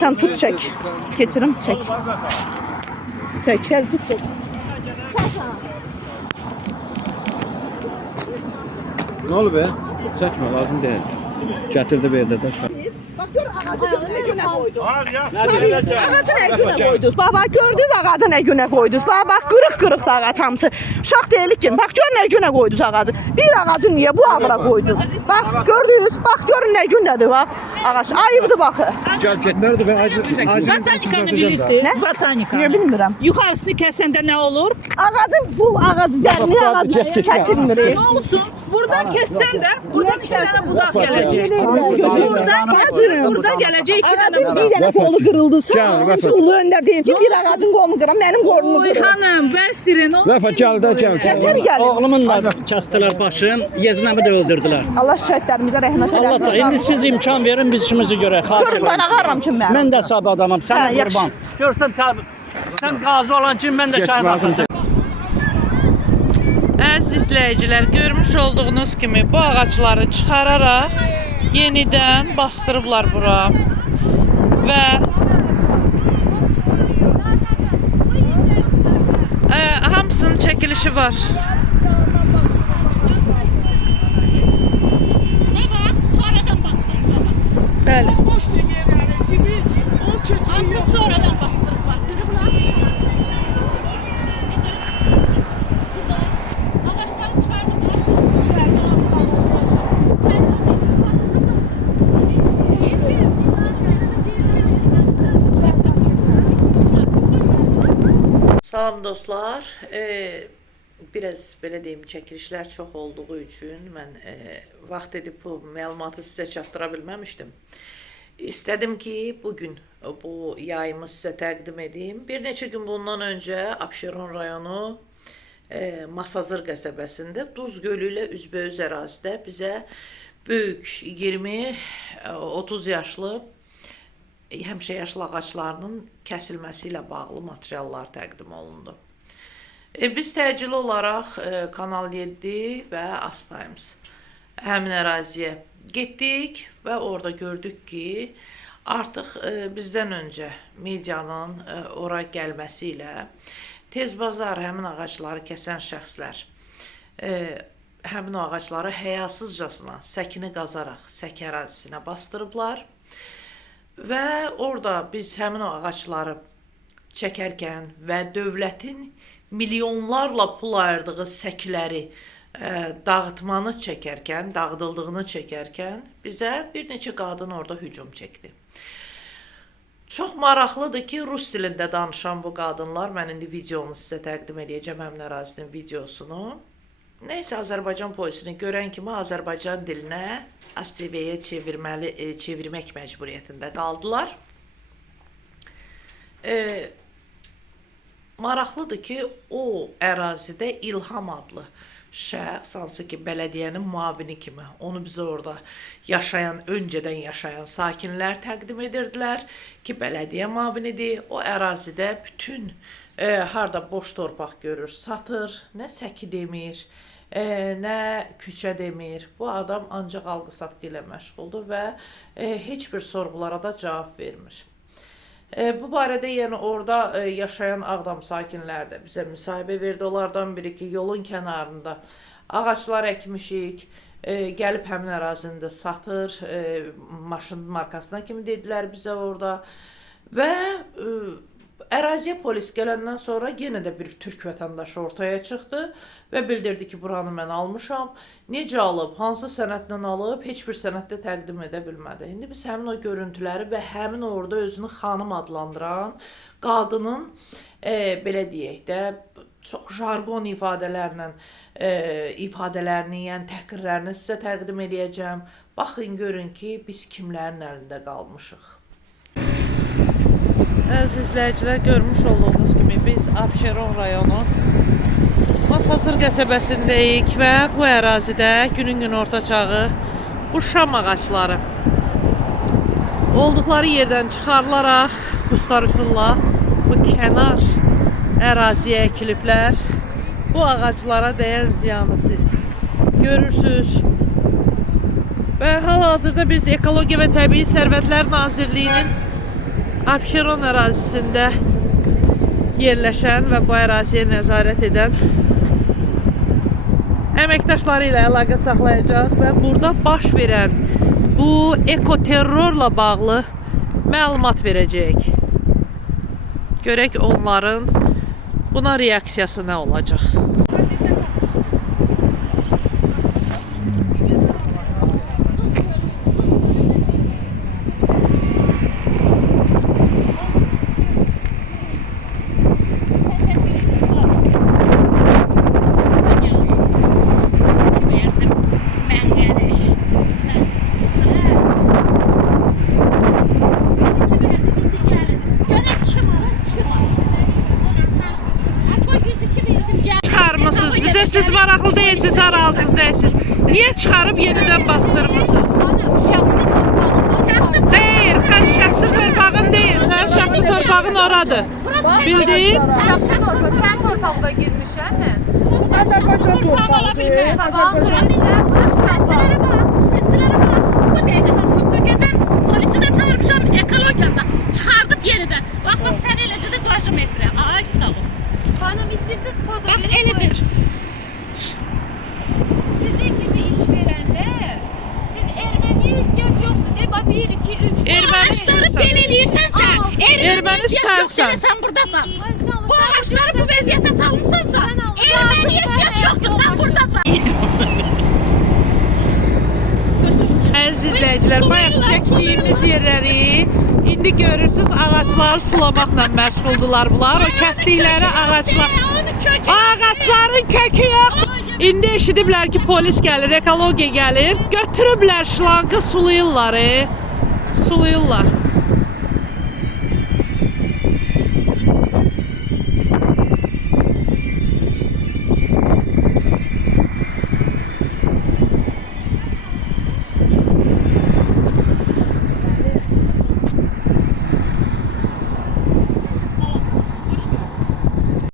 Sen tut çek. Geçirim çek. Çek gel tut çek. Ne oldu be? Çekme lazım değil. Getirdi bir yerde de. Bak gör ağacı ne güne koyduk. Ağacı ne güne koyduk. Bak gördünüz ağacı ne güne koyduk. Bak kırık da ağaç hamısı. Uşaq deyilik ki bak gör ne güne koyduk ağacı. Bir ağacı niye bu ağıra koyduk. Bak gördünüz bak görün ne gündədir bak. Ağaç ayıbdır bakı. Gel gel. Nerede ben acil Botanikanı bilirsin. Ne? Botanika. Niye bilmirəm. Yukarısını kesende ne olur? Ağacın bu ağacı dərni ağacı kəsilmir. Ne olsun? Buradan kessen de buradan iki tane budak gelecek. Burada gelecek iki tane Ağacın budak. bir dənə kolu qırıldısa, Rəfət. ulu öndər deyim ki, bir ağacın qolunu qıram, mənim qolumu Oy qıram. hanım bəstirin. Rafa gel de gel. Yeter gelin. Oğlumun da kestiler başın, Yeznemi de öldürdüler. Allah şəhidlərimizə rəhmət Allah eləsin. indi siz imkan verin biz işimizi görək. Görün ben ağarram ki mən. Mən də sab adamım, Hə, sən yaxşı. qurban. Görsən tabi. Sən qazi olan kimi mən də şahid olacağam. Əziz izləyicilər, görmüş olduğunuz kimi bu ağacları çıxararaq yenidən bastırıblar bura və hamısının çəkilişi var. Bəli. Sonradan bastırıblar. Ağaçları Salam dostlar. Biraz belə deyim, çəkilişlər çox olduğu üçün mən vaxt edib bu məlumatı sizə çatdıra bilməmişdim. İstədim ki, bugün bu yayımı sizə təqdim edeyim. Bir neçə gün bundan öncə Abşeron rayonu Masazır qəsəbəsində Duz Gölü ilə üzbəüz ərazidə bizə böyük 20-30 yaşlı həmişə yaşlı ağaclarının kəsilməsi ilə bağlı materiallar təqdim olundu. Biz təcili olaraq Kanal 7 və As Times həmin əraziyə getdik və orada gördük ki, artıq bizdən öncə medianın ora gəlməsi ilə tez bazar həmin ağacları kəsən şəxslər həmin o ağacları həyasızcasına səkini qazaraq sək ərazisinə bastırıblar. Və orada biz həmin o ağacları çəkərkən və dövlətin milyonlarla pul ayırdığı səkiləri dağıtmanı çəkərkən, dağıdıldığını çəkərkən bizə bir neçə qadın orada hücum çəkdi. Çox maraqlıdır ki, rus dilində danışan bu qadınlar, mən indi videonu sizə təqdim edəcəm, həmin ərazinin videosunu. Neysə, Azərbaycan polisini görən kimi Azərbaycan dilinə ASTV-yə çevirmək məcburiyyətində qaldılar. Maraqlıdır ki, o ərazidə İlham adlı şəxs, hansı ki, bələdiyyənin müavini kimi, onu bizə orada yaşayan, öncədən yaşayan sakinlər təqdim edirdilər ki, bələdiyyə müavinidir. O ərazidə bütün harda boş torpaq görür, satır, nə səki demir, nə küçə demir. Bu adam ancaq alqı-satqı ilə məşğuldur və heç bir sorğulara da cavab vermir. Bu barədə yəni orada yaşayan Ağdam sakinləri də bizə müsahibə verdi. Onlardan biri ki, yolun kənarında ağaclar əkmişik, gəlib həmin ərazində satır, maşın markasına kimi dedilər bizə orada. Və əraziyə polis gələndən sonra yenə də bir türk vətəndaşı ortaya çıxdı və bildirdi ki, buranı mən almışam. Necə alıb, hansı sənədlə alıb, heç bir sənəddə təqdim edə bilmədi. İndi biz həmin o görüntüləri və həmin orada özünü xanım adlandıran qadının, belə deyək də, çox jargon ifadələrlə ifadələrini, yəni təhqirlərini sizə təqdim edəcəm. Baxın, görün ki, biz kimlərin əlində qalmışıq. Əziz izləyicilər, görmüş olduğunuz kimi biz Abşeron rayonu Masazır qəsəbəsindəyik və bu ərazidə günün ortaçağı bu şam ağacları olduqları yerdən çıxarılaraq xustar üsulla bu kənar əraziyə əkiliblər. Bu ağaclara dəyən ziyanı siz görürsünüz. Və hal-hazırda biz Ekologiya və Təbii Sərvətlər Nazirliyinin Abşeron ərazisində yerləşən və bu əraziyə nəzarət edən əməkdaşları ilə əlaqə saxlayacaq və burada baş verən bu ekoterrorla bağlı məlumat verəcək. Görək onların buna reaksiyası nə olacaq. Çıxarmısınız. Bizə siz maraqlı deyilsiniz, haralısınız deyilsiniz. Niyə çıxarıb yenidən bastırmısınız? Xeyr, şəxsi torpağın deyil. Sənin şəxsi torpağın oradır. Bildiyin? Şəxsi torpaq, sən torpaqda girmişəm mən. Azərbaycan torpağıdır. Sabah yerində şəxsilərə bax, şəxsilərə bax. Bu dəqiqə hamısı tökəcəm, polisi də çağırmışam, ekologiyada çıxardıb yenidən. Bax, sən eləcə də qarşı metrə. Ay, sağ ol. Xanım, istəyirsiniz poza verin. Bax, eləcə. Sizin kimi iş verəndə, siz erməniyə ehtiyac yoxdur. De, bax, 1, 2, 3. Ermənisən sən. Belə eləyirsən sən. Erməni sənsən. Sən buradasan. Bu ağaçları bu vəziyyətə salmışsansa, erməniyə ehtiyac yoxdur, sən buradasan. Əziz izləyicilər, bayaq çəkdiyimiz yerləri indi görürsünüz ağaçları sulamaqla məşğuldular bunlar. O kəsdikləri ağaçların kökü yox. İndi eşidiblər ki, polis gəlir, ekologiya gəlir. Götürüblər şlankı sulayırlar. Sulayırlar.